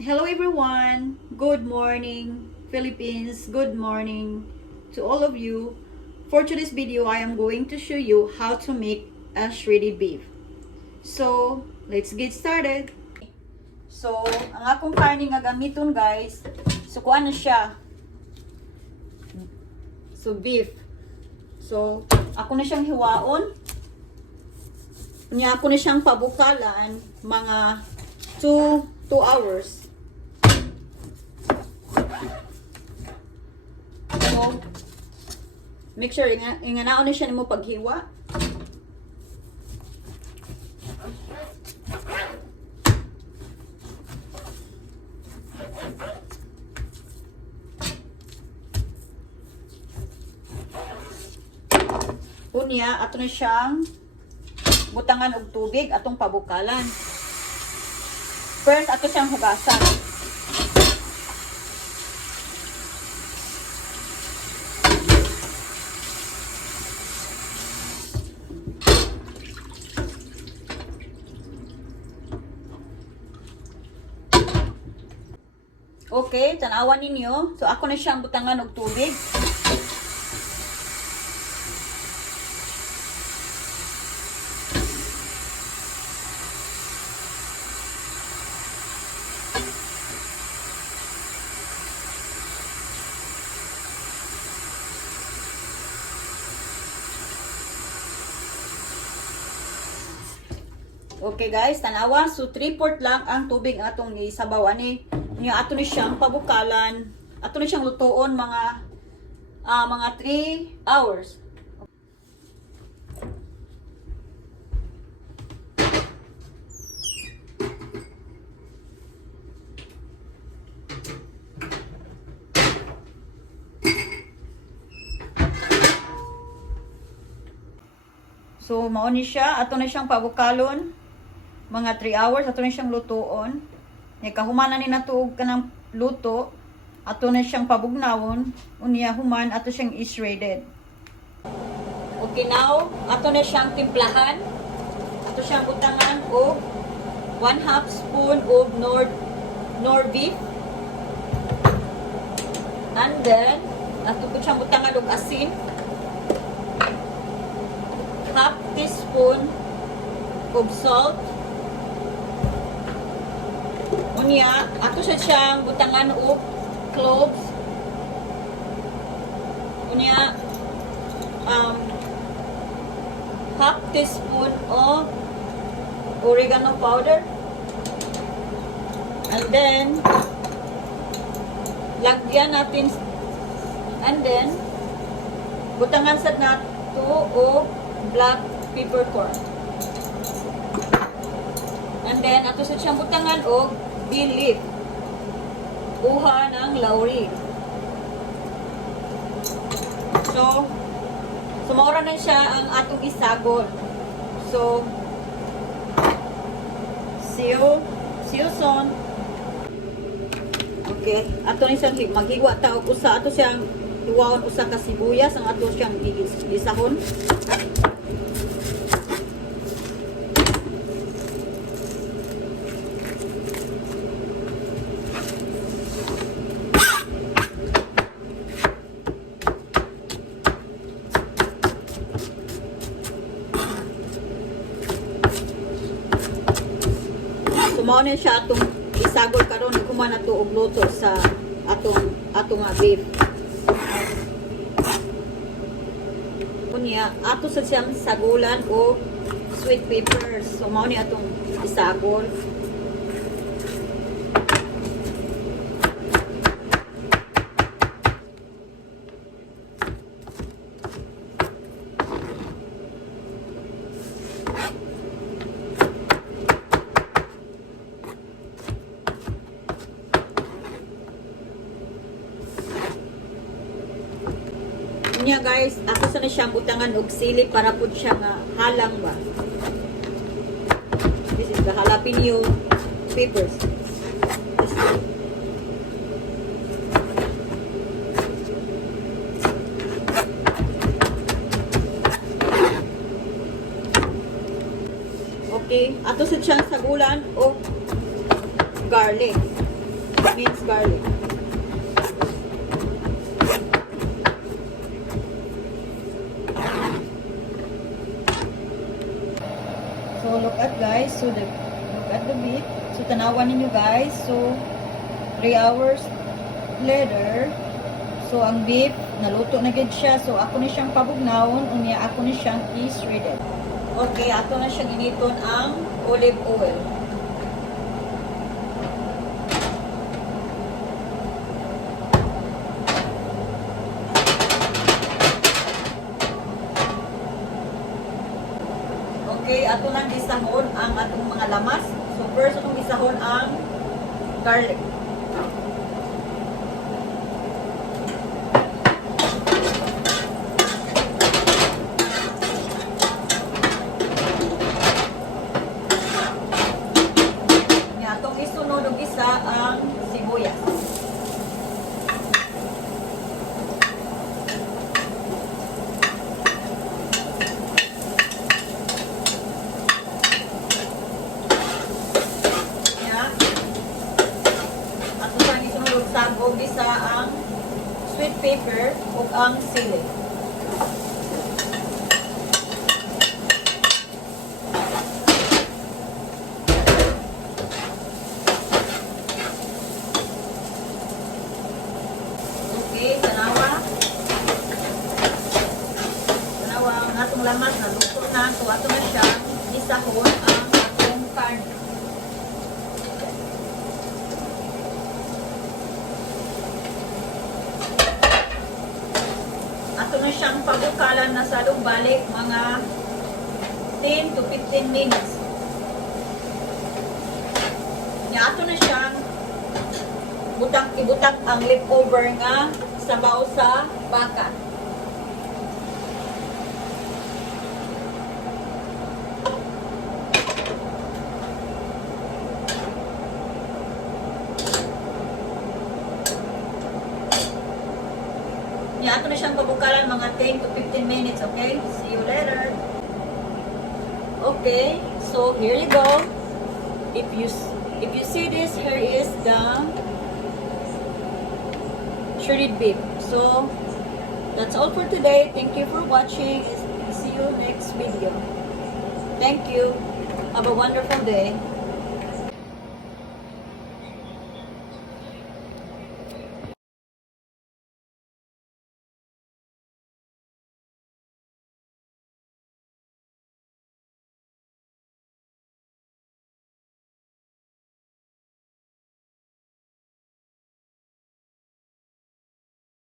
Hello everyone! Good morning, Philippines! Good morning to all of you. For today's video, I am going to show you how to make a shredded beef. So, let's get started. So, ang akong karne nga gamiton guys, so kuha na siya. So, beef. So, ako na siyang hiwaon. Ako na siyang pabukalan mga 2 hours. So, make sure inganaon na siya nimo paghiwa. Unya, ato na siyang butangan og tubig atong pabukalan. First, ato siyang hugasan. Okay, tanawan ninyo. So, ako na siyang butangan og tubig. Okay guys, tanawa. So, 3/4 lang ang tubig ang atong isabaw. Ani, ato ni siyang pabukalan. Ato ni siyang lutoon mga 3 hours. So, mao ni siya. Ato na siyang pabukalon. Mga 3 hours. Ato na siyang lutoon. Kahuman na ni natuog ka ng luto. Ato na siyang pabugnawon. Unya human. Ato siyang is-shredded. Okay, now. Ato na siyang timplahan. Ato siyang butangan o 1/2 spoon of nor beef. And then, ato ko siyang butangan og asin. 1/2 teaspoon of salt. Unya, ato siyang butangan og cloves. Unya, 1/2 teaspoon of oregano powder. And then, lagyan natin, and then, butangan sa nato o black peppercorn. And then, ato siyang butangan og bay leaf. Uha ng laurel. So maura na siya ang atong isagol. So, see you soon. Okay, ato ni siyang maghiwa ta og usa. Ato siyang hiwaon usa ka sibuyas ang ato siyang isahon. Mao na siya atong isagol karon kuman nato og luto sa atong beef. Kunya ato sa siyang sagulan o sweet peppers. So mao ni atong isagol. Nya guys, ako sa na siyang butangan og sili para pud siya nga halang ba. This is the jalapeno peppers. Okay, ato sa siyang sagulan o garlic. minced garlic. So look at guys, look at the beef. So tanawan ninyo guys. So 3 hours later, so ang beef naluto na gid siya. So ako ni siyang pabugnawon, unya ako ni siyang i-shredded. Okay, ato na siyang initon ang olive oil. Okay, ato nang isahon ang atong mga lamas. So first atong isahon ang garlic. Nya atong isunod og isa ang sibuyas. Sagog bisa ang sweet pepper ug ang sili. Okay, tanawa ang atong lamas na luto na. So ato na siya isahon ang atong karne. Ato na siyang pabukalan na sa balik mga 10 to 15 minutes. Nya ato na siyang ibutang ang leftover nga sabaw sa baka. Nya ato na siyang pabukalan mga 10 to 15 minutes, okay? See you later. Okay, so here you go. If you see this, here is the shredded beef. So that's all for today. Thank you for watching. See you next video. Thank you. Have a wonderful day.